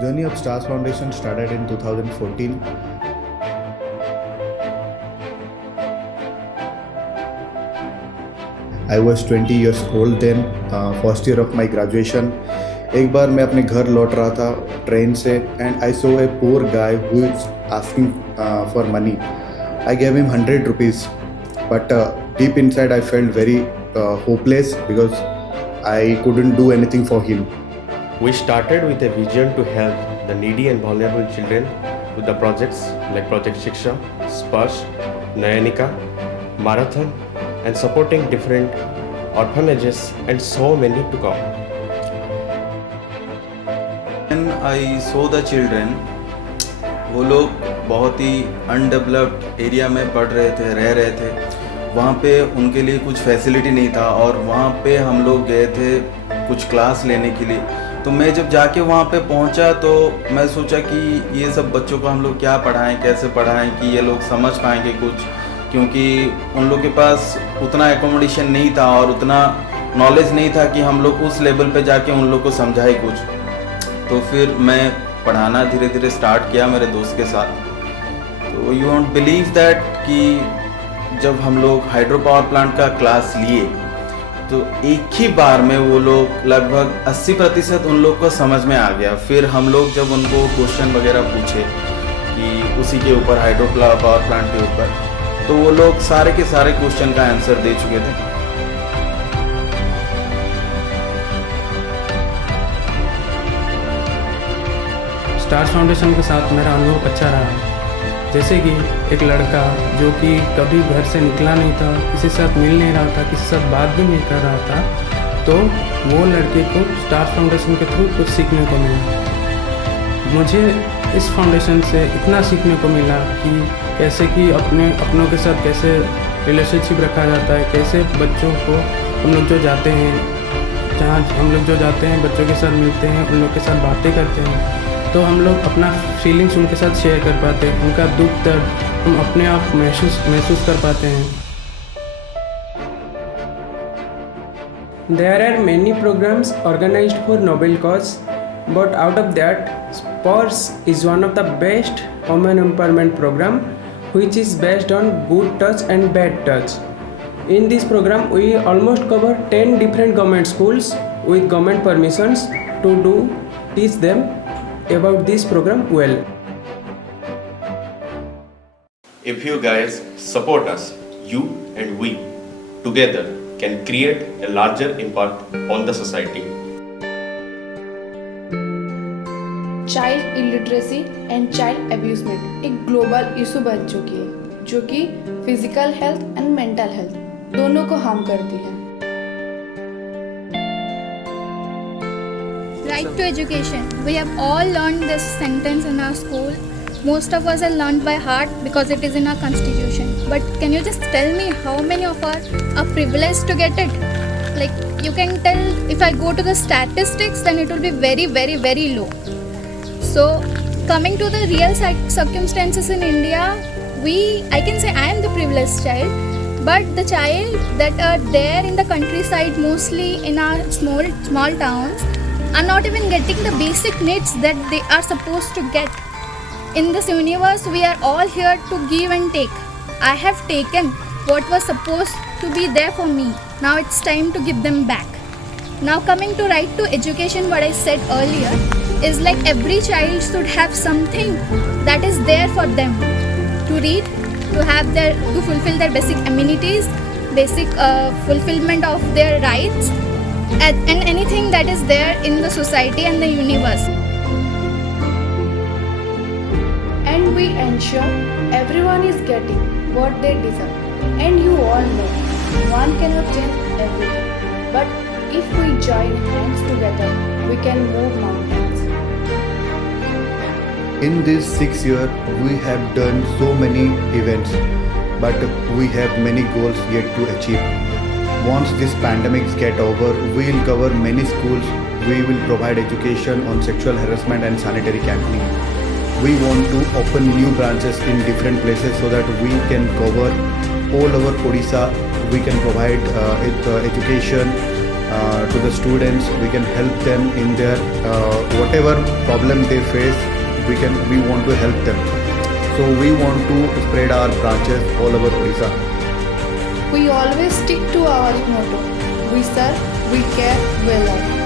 Journey of Stars Foundation started in 2014. I was 20 years old then, first year of my graduation. एक बार मैं अपने घर लौट रहा था ट्रेन से and I saw a poor guy who is asking for money. I gave him 100 rupees, but deep inside I felt very hopeless because I couldn't do anything for him. We started with a vision to help the needy and vulnerable children with the projects like Project Shiksha, Sparsh, Nayanika, Marathon, and supporting different orphanages and so many to come. When I saw the children, वो लोग बहुत ही undeveloped area में पढ़ रहे थे, रह रहे थे। वहाँ पे उनके लिए कुछ फैसिलिटी नहीं था और वहाँ पे हम लोग गए थे कुछ क्लास लेने के लिए। तो मैं जब जाके वहाँ पे पहुँचा तो मैं सोचा कि ये सब बच्चों को हम लोग क्या पढ़ाएं, कैसे पढ़ाएं कि ये लोग समझ पाएंगे कुछ, क्योंकि उन लोग के पास उतना एकोमोडेशन नहीं था और उतना नॉलेज नहीं था कि हम लोग उस लेवल पे जाके उन लोग को समझाए कुछ। तो फिर मैं पढ़ाना धीरे धीरे स्टार्ट किया मेरे दोस्त के साथ। तो यू वोंट बिलीव दैट कि जब हम लोग हाइड्रो पावर प्लांट का क्लास लिए तो एक ही बार में वो लोग लगभग 80% उन लोग को समझ में आ गया। फिर हम लोग जब उनको क्वेश्चन वगैरह पूछे कि उसी के ऊपर हाइड्रो पावर प्लांट के ऊपर, तो वो लोग सारे के सारे क्वेश्चन का आंसर दे चुके थे। स्टार्स फाउंडेशन के साथ मेरा अनुभव अच्छा रहा। जैसे कि एक लड़का जो कि कभी घर से निकला नहीं था, किसी के साथ मिल नहीं रहा था, किसी के साथ बात भी नहीं कर रहा था, तो वो लड़के को स्टार्स फाउंडेशन के थ्रू कुछ सीखने को मिला। मुझे इस फाउंडेशन से इतना सीखने को मिला कि कैसे कि अपनों के साथ कैसे रिलेशनशिप रखा जाता है, कैसे बच्चों को हम लोग जो जाते हैं, जहाँ हम लोग जो जाते हैं बच्चों के साथ मिलते हैं, उन लोग के साथ बातें करते हैं, तो हम लोग अपना फीलिंग्स उनके साथ शेयर कर पाते हैं, उनका दुख दर्द हम अपने आप महसूस कर पाते हैं। There are many programs organized for noble cause, but out of that, SPARS is one of the best women empowerment program, which is based on good touch and bad touch. In this program, we almost cover 10 different government schools with government permissions to teach them about this program well. If you guys support us, you and we together can create a larger impact on the society. Child illiteracy and child abusement एक global issue बन चुकी है, जो कि physical health and mental health दोनों को harm करती है। Right to education. We have all learned this sentence in our school. Most of us have learned by heart because it is in our constitution. But can you just tell me how many of us are privileged to get it? Like, you can tell, if I go to the statistics, then it will be very, very, very low. So, coming to the real circumstances in India, I can say I am the privileged child, but the child that are there in the countryside, mostly in our small towns, are not even getting the basic needs that they are supposed to get. In this universe, we are all here to give and take. I have taken what was supposed to be there for me. Now it's time to give them back. Now coming to right to education, what I said earlier is like every child should have something that is there for them to read, to fulfill their basic amenities, basic fulfillment of their rights, and anything that is there in the society and the universe. And we ensure everyone is getting what they deserve. And you all know, one cannot change everything. But if we join hands together, we can move mountains. In this 6 years, we have done so many events, but we have many goals yet to achieve. Once this pandemics get over, we will cover many schools. We will provide education on sexual harassment and sanitary campaign. We want to open new branches in different places so that we can cover all over Odisha. We can provide education to the students. We can help them in their whatever problem they face. We want to help them. So we want to spread our branches all over Odisha. We always stick to our motto. We serve, we care, we love.